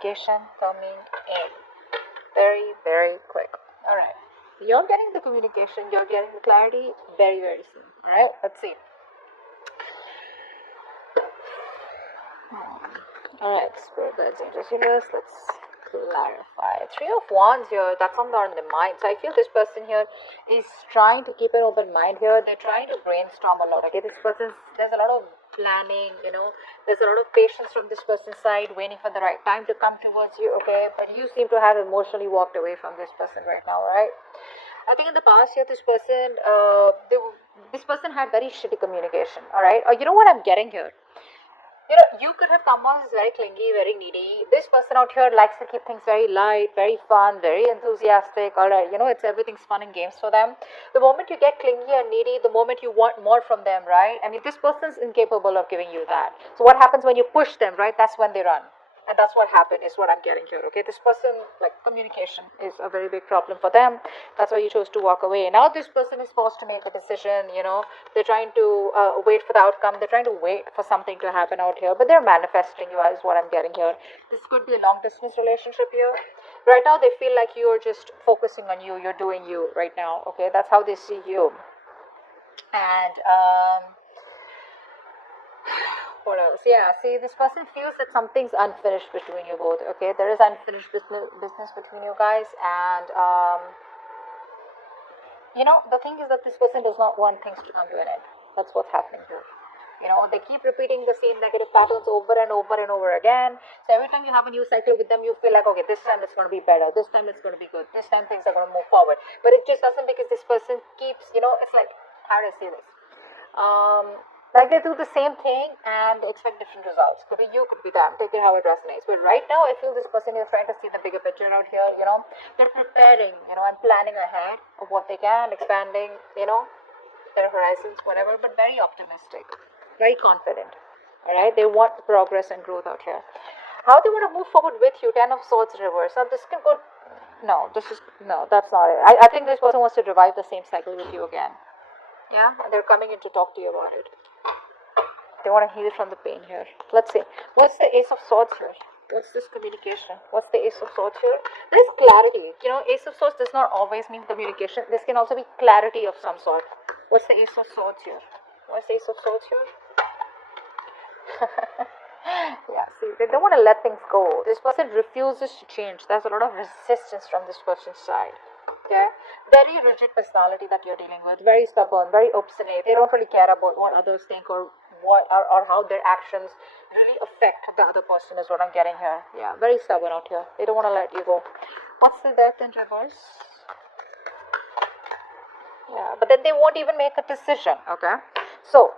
communication coming in. Very, very quick. Alright. You're getting the communication, you're getting the clarity very, very soon. Alright, let's see. Alright, Spirit Guides, Angels, Universe, let's clarify. Three of Wands here, that's on the mind. So I feel this person here is trying to keep an open mind here. They're trying to brainstorm a lot. Okay, this person, there's a lot of planning, you know, there's a lot of patience from this person's side, waiting for the right time to come towards you. Okay, but you seem to have emotionally walked away from this person right now, right? I think in the past here, this person, this person had very shitty communication. All right, or you know what I'm getting here? You know, you could have come off as very clingy, very needy. This person out here likes to keep things very light, very fun, very enthusiastic. All right, you know, it's everything's fun and games for them. The moment you get clingy and needy, the moment you want more from them, right? I mean, this person's incapable of giving you that. So what happens when you push them, right? That's when they run. And that's what happened, is what I'm getting here, okay? This person, like, communication is a very big problem for them. That's why you chose to walk away. Now this person is forced to make a decision, you know. They're trying to wait for the outcome. They're trying to wait for something to happen out here. But they're manifesting you, is what I'm getting here. This could be a long-distance relationship here. Right now, they feel like you're just focusing on you. You're doing you right now, okay? That's how they see you. And, what else? Yeah, see, this person feels that something's unfinished between you both, okay? There is unfinished business between you guys, and you know, the thing is that this person does not want things to come to an end. That's what's happening here. You know, they keep repeating the same negative patterns over and over and over again. So every time you have a new cycle with them, you feel like, okay, this time it's going to be better, this time it's going to be good, this time things are going to move forward. But it just doesn't, because this person keeps, you know, it's like, how do I say this? Like, they do the same thing and expect different results. Could be you, could be them. Take it how it resonates. But right now, I feel this person is trying to see the bigger picture out here, you know. They're preparing, you know, and planning ahead of what they can, expanding, you know, their horizons, whatever, but very optimistic, very confident. Alright, they want progress and growth out here. How they want to move forward with you, 10 of Swords reverse. Now, this can go, no, that's not it. I think this person wants to revive the same cycle with you again. Yeah, and they're coming in to talk to you about it. They want to heal from the pain here. Let's see. What's the Ace of Swords here? What's this communication? What's the Ace of Swords here? There's clarity. You know, Ace of Swords does not always mean communication. This can also be clarity of some sort. What's the Ace of Swords here? What's the Ace of Swords here? Yeah, see, they don't want to let things go. This person refuses to change. There's a lot of resistance from this person's side. Okay? Very rigid personality that you're dealing with. Very stubborn, very obstinate. They don't really care about what others think or what or how their actions really affect the other person, is what I'm getting here. Yeah, very stubborn out here. They don't want to let you go. What's the Death in reverse? Yeah, but then they won't even make a decision. Okay, so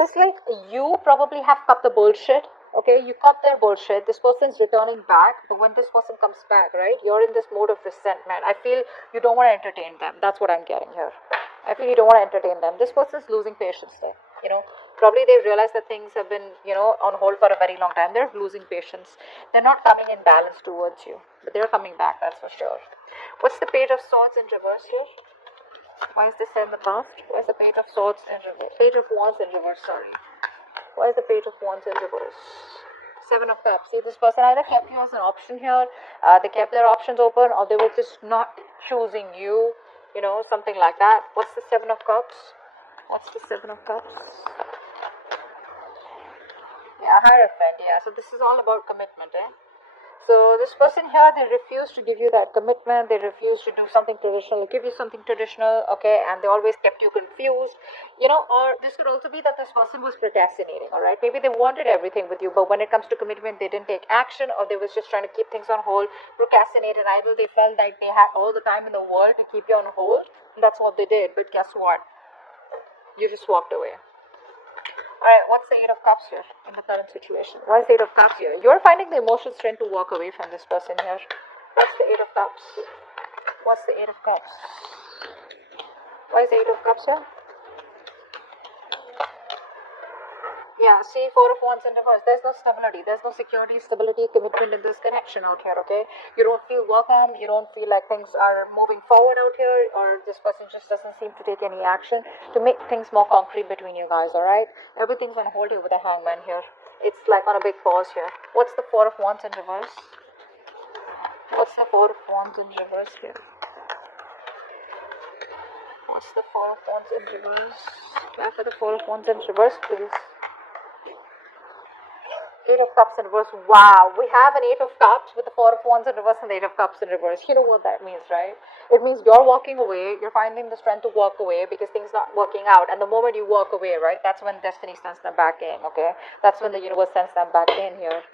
it's like you probably have cut the bullshit. Okay, you cut their bullshit. This person's returning back, but when this person comes back, right, you're in this mode of resentment. I feel you don't want to entertain them. That's what I'm getting here. I feel you don't want to entertain them. This person's losing patience there. You know, probably they've realized that things have been, you know, on hold for a very long time. They're losing patience. They're not coming in balance towards you, but they're coming back, that's for sure. What's the Page of Swords in reverse here? Why is this in the past? Why is the Page of Swords in reverse? Page of Wands in reverse, sorry. Why is the Page of Wands in reverse? Seven of Cups. See, this person either kept you as an option here, they kept their options open, or they were just not choosing you, you know, something like that. What's the Seven of Cups? What's the Seven of Cups? Yeah, Hierophant, yeah. So this is all about commitment, eh? So this person here, they refuse to give you that commitment. They refuse to do something traditional, give you something traditional, okay? And they always kept you confused, you know. Or this could also be that this person was procrastinating, all right? Maybe they wanted everything with you, but when it comes to commitment, they didn't take action, or they was just trying to keep things on hold, procrastinate, and either they felt like they had all the time in the world to keep you on hold, and that's what they did. But guess what? You just walked away. Alright, what's the Eight of Cups here in the current situation? Why is the Eight of Cups here? You're finding the emotional strength to walk away from this person here. What's the Eight of Cups? What's the Eight of Cups? Why is the Eight of Cups here? Yeah, see, Four of Wands in reverse. There's no stability. There's no security, stability, commitment in this connection out here, okay? You don't feel welcome. You don't feel like things are moving forward out here, or this person just doesn't seem to take any action to make things more concrete between you guys, alright? Everything's on hold here with a hangman here. It's like on a big pause here. What's the Four of Wands in reverse? What's the Four of Wands in reverse here? What's the Four of Wands in reverse? Yeah, for the Four of Wands in reverse, please. Eight of Cups in reverse. Wow, we have an Eight of Cups with the Four of Wands in reverse and the Eight of Cups in reverse. You know what that means, right? It means you're walking away, you're finding the strength to walk away because things not working out. And the moment you walk away, right, that's when destiny sends them back in, okay? That's when the universe sends them back in here.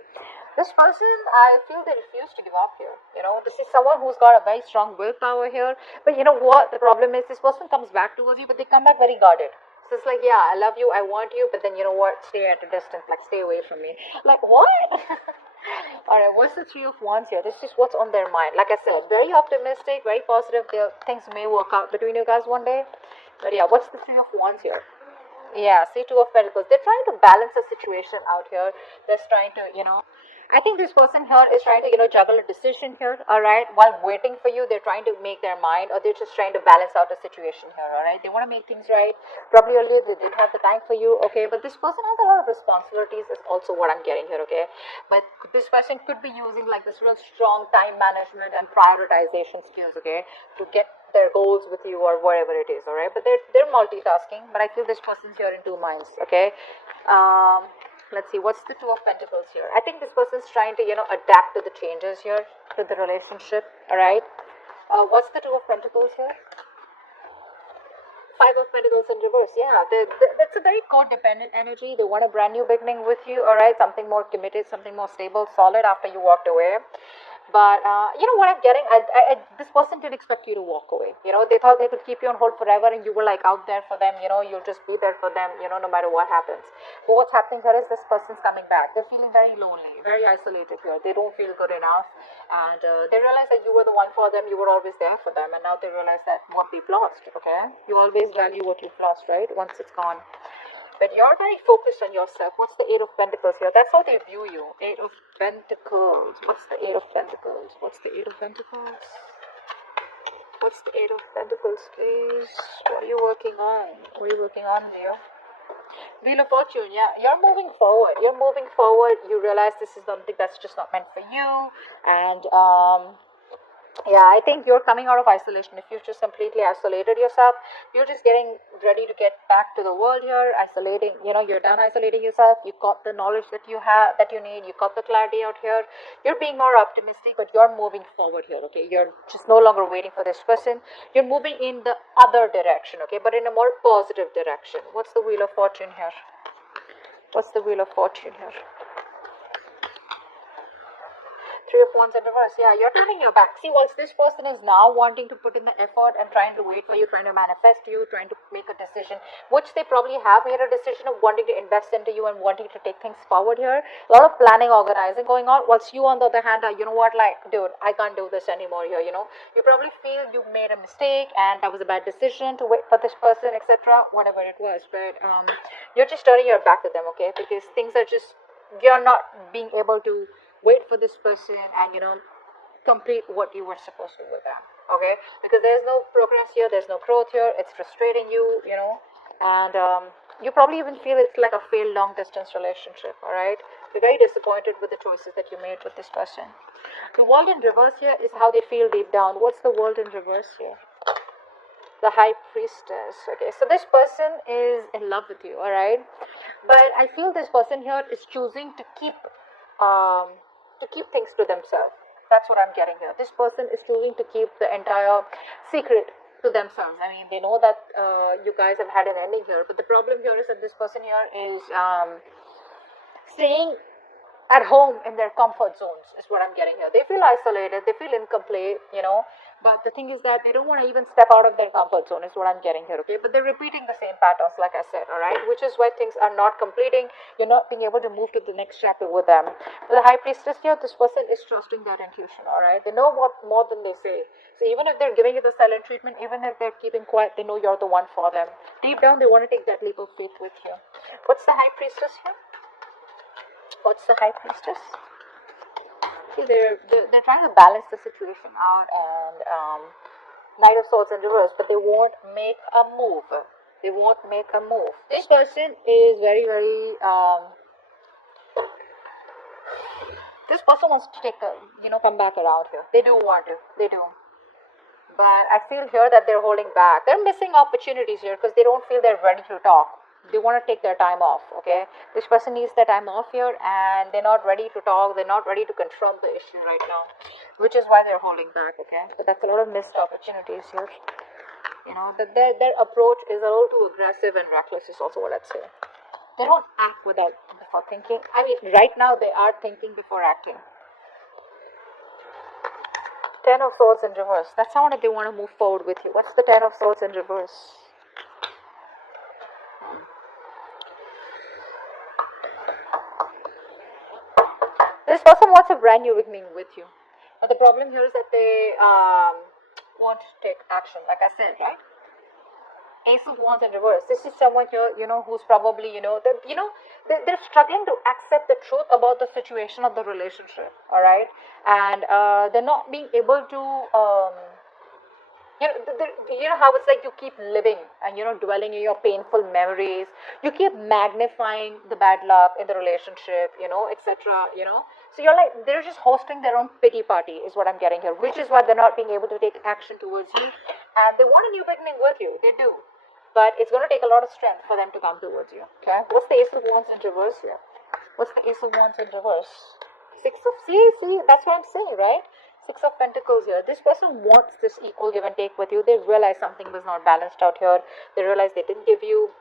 This person, I feel they refuse to give up here. You know, this is someone who's got a very strong willpower here. But you know what? The problem is this person comes back towards you, but they come back very guarded. So it's like, yeah, I love you, I want you, but then you know what? Stay at a distance, like stay away from me. Like, what? Alright, what's the Three of Wands here? This is what's on their mind. Like I said, very optimistic, very positive. Things may work out between you guys one day. But yeah, what's the Three of Wands here? Yeah, see, Two of Pentacles. They're trying to balance the situation out here. They're trying to, I think this person here is trying to, juggle a decision here, alright? While waiting for you, they're trying to make their mind, or they're just trying to balance out a situation here, alright? They want to make things right. Probably earlier they didn't have the time for you, okay? But this person has a lot of responsibilities, is also what I'm getting here, okay? But this person could be using like this real strong time management and prioritization skills, okay? To get their goals with you or whatever it is, alright? But they're multitasking, but I feel this person's here in two minds, okay? Let's see, what's the Two of Pentacles here? I think this person's trying to, adapt to the changes here, to the relationship, alright? What's the Two of Pentacles here? Five of Pentacles in reverse, yeah. That's a very codependent energy. They want a brand new beginning with you, alright? Something more committed, something more stable, solid after you walked away. But you know what I'm getting? This person didn't expect you to walk away. They thought they could keep you on hold forever, and you were like out there for them. You'll just be there for them. No matter what happens. But what's happening here is this person's coming back. They're feeling very lonely, very isolated here. They don't feel good enough, and they realize that you were the one for them. You were always there for them, and now they realize that what they've lost. Okay, you always value what you've lost, right? Once it's gone. But you're very focused on yourself. What's the Eight of Pentacles here? That's how they view you. Eight of Pentacles. What's the Eight of Pentacles? What's the Eight of Pentacles? What's the Eight of Pentacles, please? What are you working on? What are you working on, Leo? Wheel of Fortune, yeah. You're moving forward. You're moving forward. You realize this is something that's just not meant for you. And, yeah, I think you're coming out of isolation. If you've just completely isolated yourself, you're just getting ready to get back to the world here, isolating, you're done isolating yourself. You got the knowledge that you have, that you need. You got the clarity out here. You're being more optimistic, but you're moving forward here, okay? You're just no longer waiting for this person. You're moving in the other direction, okay? But in a more positive direction. What's the Wheel of Fortune here? What's the Wheel of Fortune here? Three of Wands in reverse. Yeah, you're turning your back. See, once this person is now wanting to put in the effort and trying to wait for you, trying to manifest you, trying to make a decision, which they probably have made a decision of wanting to invest into you and wanting to take things forward here. A lot of planning, organizing going on. Whilst you, on the other hand, are, you know what, like, dude, I can't do this anymore here, You probably feel you made a mistake and that was a bad decision to wait for this person, etc., whatever it was. But you're just turning your back to them, okay? Because things are just, you're not being able to wait for this person and complete what you were supposed to with them, okay? Because there's no progress here, there's no growth here. It's frustrating you, and you probably even feel it's like a failed long distance relationship. All right, you're very disappointed with the choices that you made with this person. The World in reverse here is how they feel deep down. What's the World in reverse here? The High Priestess. Okay, so this person is in love with you, all right? But I feel this person here is choosing to keep things to themselves. That's what I'm getting here. This person is choosing to keep the entire secret to themselves. I mean, they know that you guys have had an ending here, but the problem here is that this person here is staying at home in their comfort zones, is what I'm getting here. They feel isolated, they feel incomplete, But the thing is that they don't want to even step out of their comfort zone, is what I'm getting here, okay? But they're repeating the same patterns, like I said, all right? Which is why things are not completing. You're not being able to move to the next chapter with them. For the High Priestess here, this person is trusting their intuition, all right? They know what more than they say. So even if they're giving you the silent treatment, even if they're keeping quiet, they know you're the one for them. Deep down, they want to take that leap of faith with you. What's the High Priestess here? What's the High Priestess? See, they're trying to balance the situation out, and Knight of Swords in reverse, but they won't make a move. They won't make a move. This person is very, very. This person wants to take a, come back around here. They do want to. They do. But I feel here that they're holding back. They're missing opportunities here because they don't feel they're ready to talk. They want to take their time off, okay? This person needs their time off here, and they're not ready to talk. They're not ready to confront the issue right now, which is why they're holding back, okay? But that's a lot of missed opportunities here. Their approach is a little too aggressive and reckless is also what I'd say. They don't act before thinking. I mean, right now they are thinking before acting. Ten of Swords in reverse. That's how they want to move forward with you. What's the Ten of Swords in reverse? This person wants a brand new beginning with you. But the problem here is that they won't take action, like I said, right? Ace of Wands in reverse. This is someone here, who's probably, they're struggling to accept the truth about the situation of the relationship, all right? And they're not being able to, how it's like you keep living and, dwelling in your painful memories. You keep magnifying the bad luck in the relationship, etc., So you're like, they're just hosting their own pity party is what I'm getting here, which is why they're not being able to take action towards you. And they want a new beginning with you. They do. But it's going to take a lot of strength for them to come towards you. Okay? What's the Ace of Wands in reverse here? What's the Ace of Wands in reverse? See, that's what I'm saying, right? Six of Pentacles here. This person wants this equal give and take with you. They realize something was not balanced out here. They realize they didn't give you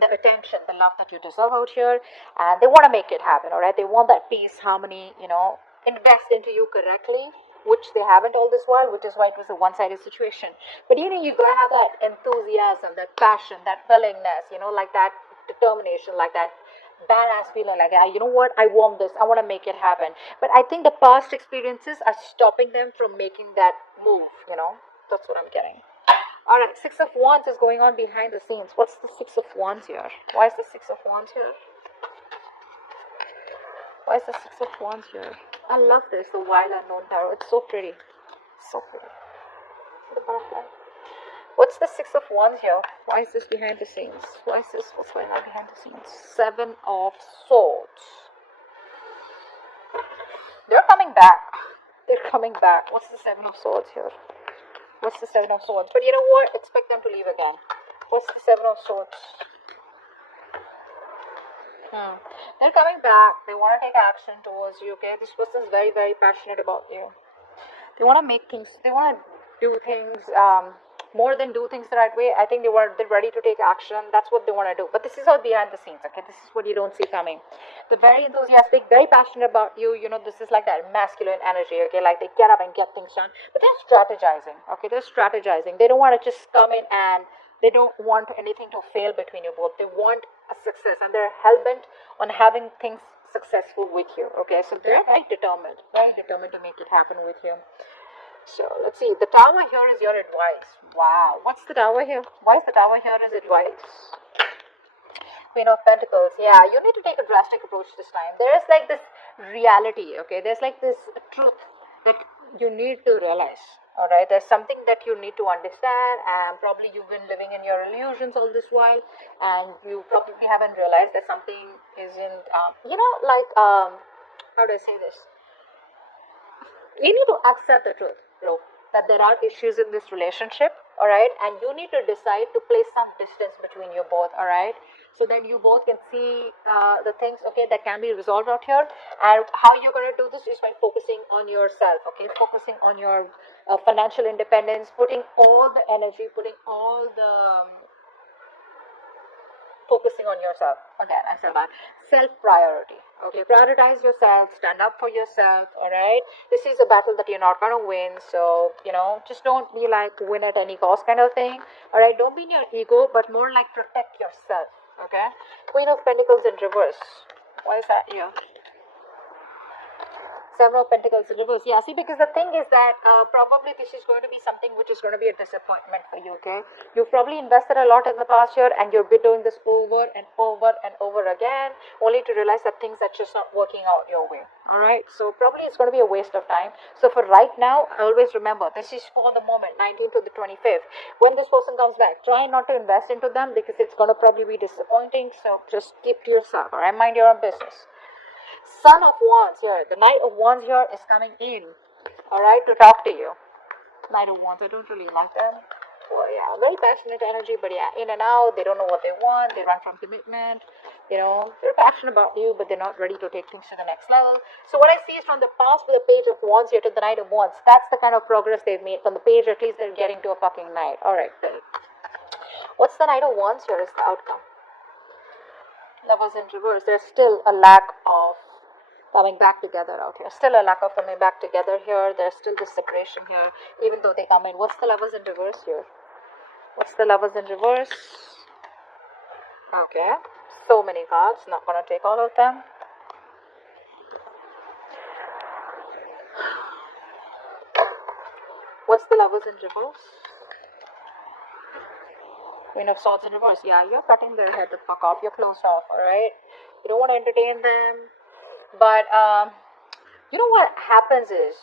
the attention, the love that you deserve out here, and they want to make it happen, all right? They want that peace, harmony, invest into you correctly, which they haven't all this while, which is why it was a one-sided situation. But you gotta have that enthusiasm, that passion, that willingness, like that determination, like that badass feeling, like, you know what, I want this, I want to make it happen. But I think the past experiences are stopping them from making that move, that's what I'm getting. Alright, Six of Wands is going on behind the scenes. What's the Six of Wands here? Why is the Six of Wands here? Why is the Six of Wands here? I love this, the Wild Unknown Tarot. It's so pretty. So pretty. The butterfly. What's the Six of Wands here? Why is this behind the scenes? Why is this? What's going on behind the scenes? Seven of Swords. They're coming back. They're coming back. What's the Seven of Swords here? What's the Seven of Swords? But you know what? Expect them to leave again. What's the Seven of Swords? They're coming back. They want to take action towards you, okay? This person is very, very passionate about you. They want to make things, they want to do things, more than do things the right way. I think they're ready to take action. That's what they want to do. But this is all behind the scenes, okay? This is what you don't see coming. They're very enthusiastic, very passionate about you. This is like that masculine energy, okay? Like they get up and get things done. But they're strategizing, okay? They're strategizing. They don't want to just come in and they don't want anything to fail between you both. They want a success, and they're hell-bent on having things successful with you, okay? So they're very determined to make it happen with you. So let's see. The Tower here is your advice. Wow. What's the Tower here? Why is the Tower here as advice? Queen of Pentacles. Yeah, you need to take a drastic approach this time. There is like this reality, okay? There's like this truth that you need to realize. Alright, there's something that you need to understand, and probably you've been living in your illusions all this while, and you probably haven't realized that something isn't, how do I say this? You need to accept the truth, that there are issues in this relationship, alright, and you need to decide to place some distance between you both, alright, so that you both can see the things, okay, that can be resolved out here. And how you're going to do this is by focusing on yourself, okay, focusing on your financial independence, putting all the energy, putting all the focusing on yourself. Again, I said that. Self-priority. Okay, prioritize yourself, stand up for yourself, alright? This is a battle that you're not gonna win, so, just don't be like win at any cost kind of thing, alright? Don't be in your ego, but more like protect yourself, okay? Queen of Pentacles in reverse. Why is that here? Seven of Pentacles in reverse. Yeah, see, because the thing is that probably this is going to be something which is going to be a disappointment for you, okay? You've probably invested a lot in the past year and you've been doing this over and over and over again, only to realize that things are just not working out your way, alright? So probably it's going to be a waste of time. So for right now, always remember, this is for the moment, 19th to the 25th. When this person comes back, try not to invest into them because it's going to probably be disappointing. So just keep to yourself, alright? Mind your own business. Son of Wands here. The Knight of Wands here is coming in, alright, to talk to you. Knight of Wands, I don't really like them. Well, yeah, very passionate energy, but yeah, in and out, they don't know what they want, they run from commitment, they're passionate about you, but they're not ready to take things to the next level. So what I see is from the past with the Page of Wands here to the Knight of Wands, that's the kind of progress they've made. From the page, at least they're getting to a fucking knight. Alright, good. What's the Knight of Wands here is the outcome? Lovers in reverse. There's still a lack of coming back together out here. Still a lack of coming back together here. There's still this separation here, even though they come in. What's the Lovers in reverse here? What's the Lovers in reverse? Okay. So many cards. Not gonna take all of them. What's the Lovers in reverse? Queen of Swords in reverse. Yeah, you're cutting their head the fuck off. You're closed off, alright? You don't want to entertain them. But, you know what happens is,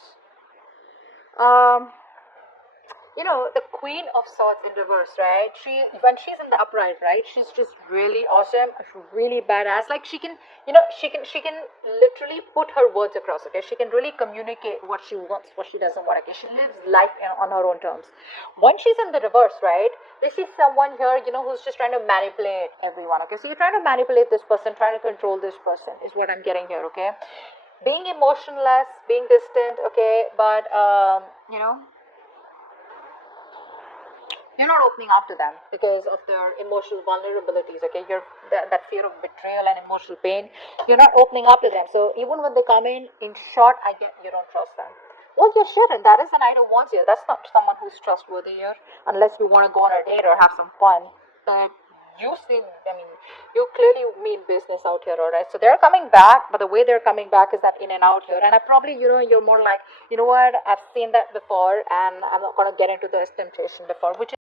the Queen of Swords in reverse, right? When she's in the upright, right? She's just really awesome, really badass. Like she can literally put her words across. Okay, she can really communicate what she wants, what she doesn't want. Okay, she lives life on her own terms. When she's in the reverse, right? This is someone here, who's just trying to manipulate everyone. Okay, so you're trying to manipulate this person, trying to control this person, is what I'm getting here. Okay, being emotionless, being distant. Okay, but you're not opening up to them because of their emotional vulnerabilities, okay? That fear of betrayal and emotional pain, you're not opening up to them. So even when they come in short, I get you don't trust them. Well, you shouldn't. That is the Knight of Wands here. That's not someone who's trustworthy here, unless you want to go on a date or have some fun. But you clearly mean business out here, alright? So they're coming back, but the way they're coming back is that in and out here. And I probably, you're more like, you know what, I've seen that before, and I'm not going to get into this temptation before, which is